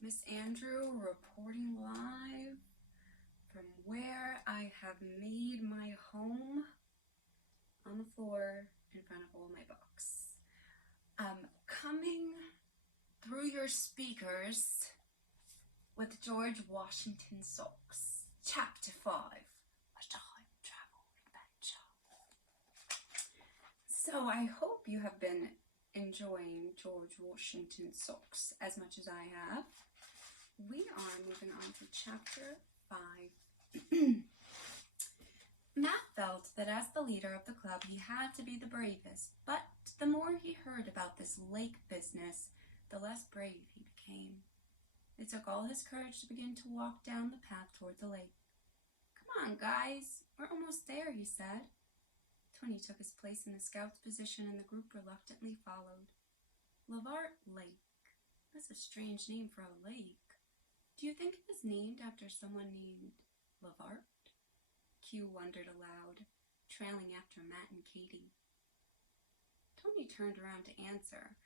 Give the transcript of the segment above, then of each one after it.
Miss Andrew reporting live from where I have made my home on the floor in front of all my books. Coming through your speakers with George Washington Socks, Chapter 5, A Time Travel Adventure. So I hope you have been enjoying George Washington Socks as much as I have. We are moving on to Chapter 5. Matt felt that as the leader of the club, he had to be the bravest, but the more he heard about this lake business, the less brave he became. It took all his courage to begin to walk down the path toward the lake. "Come on, guys, we're almost there," he said. Tony took his place in the scout's position and the group reluctantly followed. Lavart Lake. That's a strange name for a lake. Do you think it was named after someone named Lavart? Q wondered aloud, trailing after Matt and Katie. Tony turned around to answer.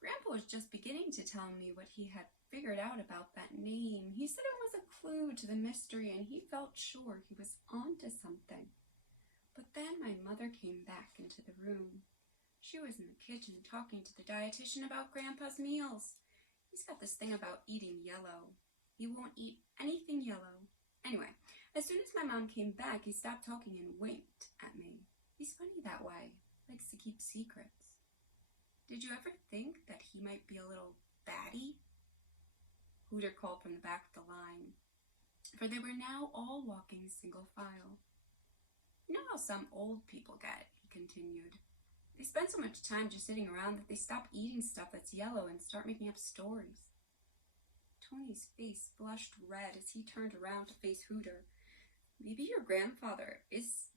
Grandpa was just beginning to tell me what he had figured out about that name. He said it was a clue to the mystery and he felt sure he was onto something. But then my mother came back into the room. She was in the kitchen talking to the dietitian about Grandpa's meals. He's got this thing about eating yellow. He won't eat anything yellow. Anyway, as soon as my mom came back, he stopped talking and winked at me. He's funny that way, likes to keep secrets. Did you ever think that he might be a little batty? Hooter called from the back of the line, for they were now all walking single file. You know how some old people get, he continued. They spend so much time just sitting around that they stop eating stuff that's yellow and start making up stories. Tony's face flushed red as he turned around to face Hooter. Maybe your grandfather is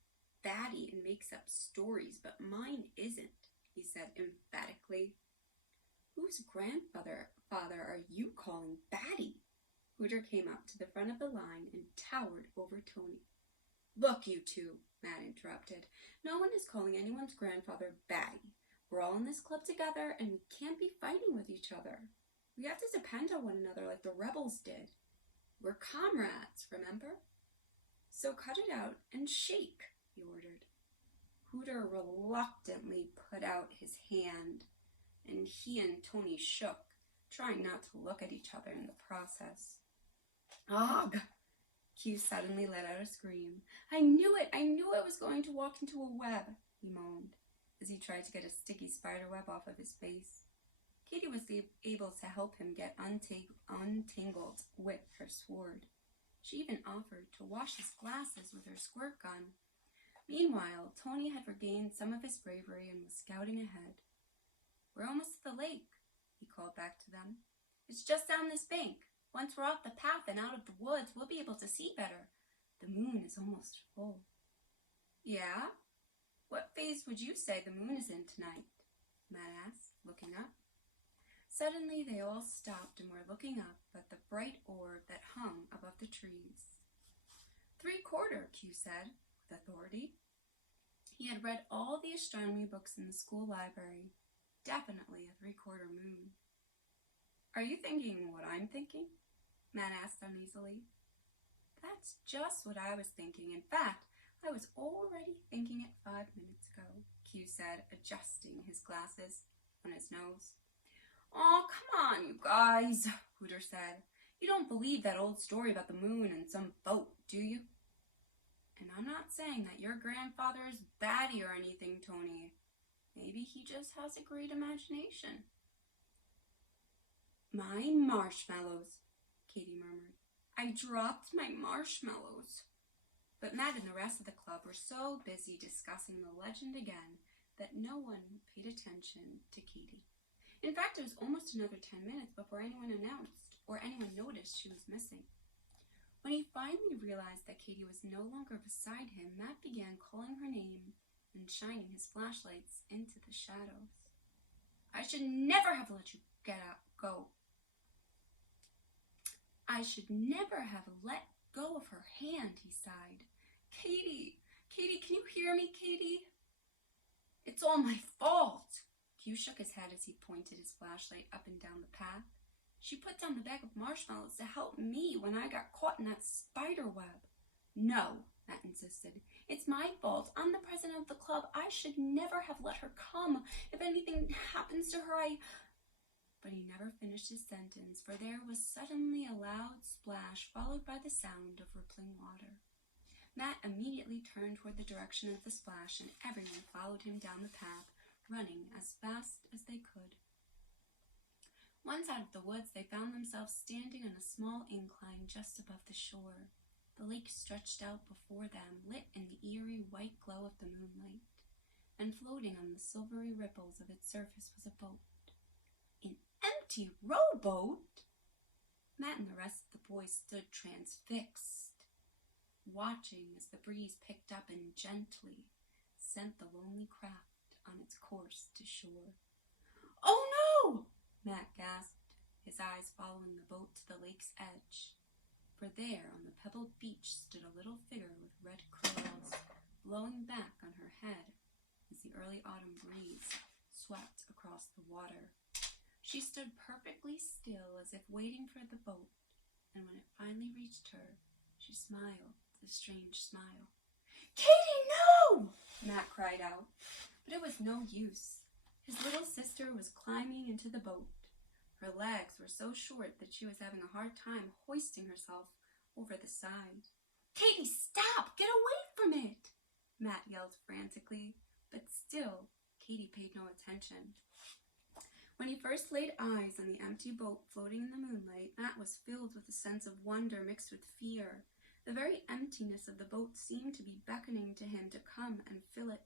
batty and makes up stories, but mine isn't, he said emphatically. Whose grandfather are you calling batty? Hooter came up to the front of the line and towered over Tony. Look, you two, Matt interrupted. No one is calling anyone's grandfather batty. We're all in this club together and we can't be fighting with each other. We have to depend on one another like the rebels did. We're comrades, remember? So cut it out and shake, he ordered. Hooter reluctantly put out his hand, and he and Tony shook, trying not to look at each other in the process. Ugh! Q suddenly let out a scream. I knew it was going to walk into a web, he moaned, as he tried to get a sticky spider web off of his face. Katie was able to help him get untangled with her sword. She even offered to wash his glasses with her squirt gun. Meanwhile, Tony had regained some of his bravery and was scouting ahead. We're almost to the lake, he called back to them. It's just down this bank. Once we're off the path and out of the woods, we'll be able to see better. The moon is almost full. Yeah? What phase would you say the moon is in tonight? Matt asked, looking up. Suddenly they all stopped and were looking up at the bright orb that hung above the trees. 3/4, Q said, with authority. He had read all the astronomy books in the school library. Definitely a 3/4 moon. Are you thinking what I'm thinking? Matt asked uneasily. That's just what I was thinking. In fact, I was already thinking it 5 minutes ago, Q said, adjusting his glasses on his nose. Oh, come on, you guys, Hooter said. You don't believe that old story about the moon and some boat, do you? And I'm not saying that your grandfather is batty or anything, Tony. Maybe he just has a great imagination. My marshmallows, Katie murmured. I dropped my marshmallows. But Matt and the rest of the club were so busy discussing the legend again that no one paid attention to Katie. In fact, it was almost another 10 minutes before anyone noticed she was missing. When he finally realized that Katie was no longer beside him, Matt began calling her name and shining his flashlights into the shadows. I should never have let you go. I should never have let go of her hand, he sighed. Katie, can you hear me, Katie? It's all my fault. Q shook his head as he pointed his flashlight up and down the path. She put down the bag of marshmallows to help me when I got caught in that spider web. No, Matt insisted. It's my fault. I'm the president of the club. I should never have let her come. If anything happens to her, But he never finished his sentence, for there was suddenly a loud splash, followed by the sound of rippling water. Matt immediately turned toward the direction of the splash, and everyone followed him down the path, running as fast as they could. Once out of the woods, they found themselves standing on a small incline just above the shore. The lake stretched out before them, lit in the eerie white glow of the moonlight, and floating on the silvery ripples of its surface was a boat. An empty rowboat? Matt and the rest of the boys stood transfixed, watching as the breeze picked up and gently sent the lonely craft on its course to shore. "Oh no!" Matt gasped, his eyes following the boat to the lake's edge. For there, on the pebbled beach, stood a little figure with red curls blowing back on her head as the early autumn breeze swept across the water. She stood perfectly still, as if waiting for the boat, and when it finally reached her, she smiled a strange smile. "Katie, no!" Matt cried out, but it was no use. His little sister was climbing into the boat. Her legs were so short that she was having a hard time hoisting herself over the side. "Katie, stop! Get away from it!" Matt yelled frantically, but still Katie paid no attention. When he first laid eyes on the empty boat floating in the moonlight, Matt was filled with a sense of wonder mixed with fear. The very emptiness of the boat seemed to be beckoning to him to come and fill it.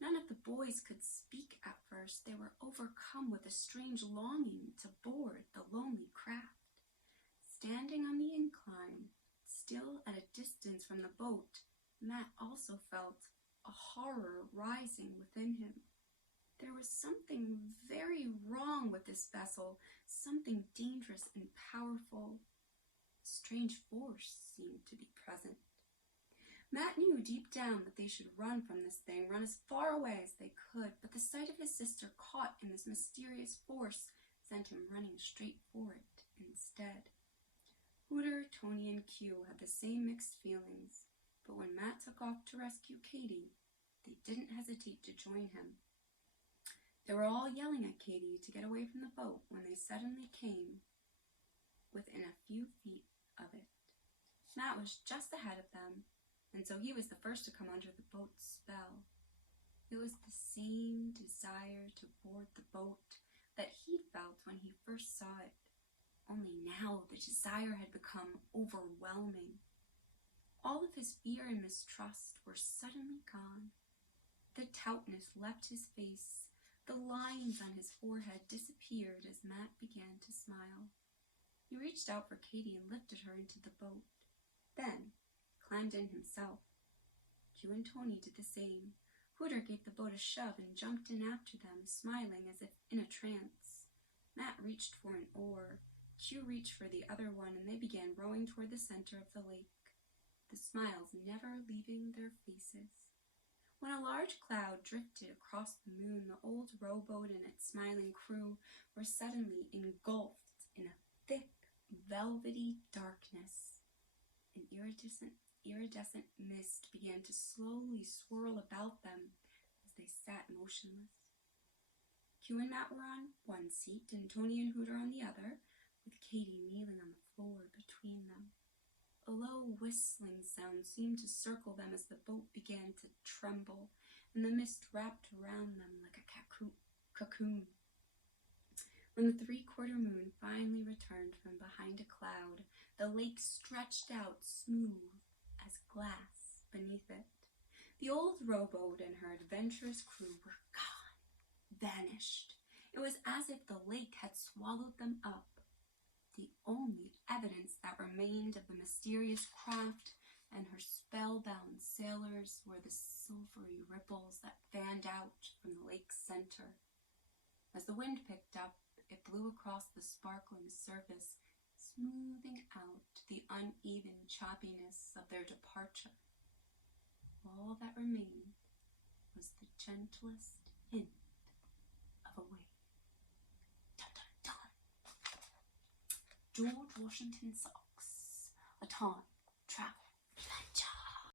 None of the boys could speak at first. They were overcome with a strange longing to board the lonely craft. Standing on the incline, still at a distance from the boat, Matt also felt a horror rising within him. There was something very wrong with this vessel, something dangerous and powerful. A strange force seemed to be present. Matt knew deep down that they should run from this thing, run as far away as they could, but the sight of his sister caught in this mysterious force sent him running straight for it instead. Hooter, Tony, and Q had the same mixed feelings, but when Matt took off to rescue Katie, they didn't hesitate to join him. They were all yelling at Katie to get away from the boat when they suddenly came within a few feet of it. Matt was just ahead of them, and so he was the first to come under the boat's spell. It was the same desire to board the boat that he felt when he first saw it, only now the desire had become overwhelming. All of his fear and mistrust were suddenly gone. The stoutness left his face. The lines on his forehead disappeared as Matt began to smile. He reached out for Katie and lifted her into the boat. Then climbed in himself. Q and Tony did the same. Hooter gave the boat a shove and jumped in after them, smiling as if in a trance. Matt reached for an oar. Q reached for the other one, and they began rowing toward the center of the lake, the smiles never leaving their faces. When a large cloud drifted across the moon, the old rowboat and its smiling crew were suddenly engulfed in a thick, velvety darkness. An iridescent mist began to slowly swirl about them as they sat motionless. Q and Matt were on one seat, and Tony and Hooter on the other, with Katie kneeling on the floor between them. A low whistling sound seemed to circle them as the boat began to tremble, and the mist wrapped around them like a cocoon. When the three-quarter moon finally returned from behind a cloud, the lake stretched out smooth as glass beneath it. The old rowboat and her adventurous crew were gone, vanished. It was as if the lake had swallowed them up. The only evidence that remained of the mysterious craft and her spellbound sailors were the silvery ripples that fanned out from the lake's center. As the wind picked up, it blew across the sparkling surface, smoothing out the uneven choppiness of their departure. All that remained was the gentlest hint of a wave. Dun, dun, dun. George Washington socks. A time travel.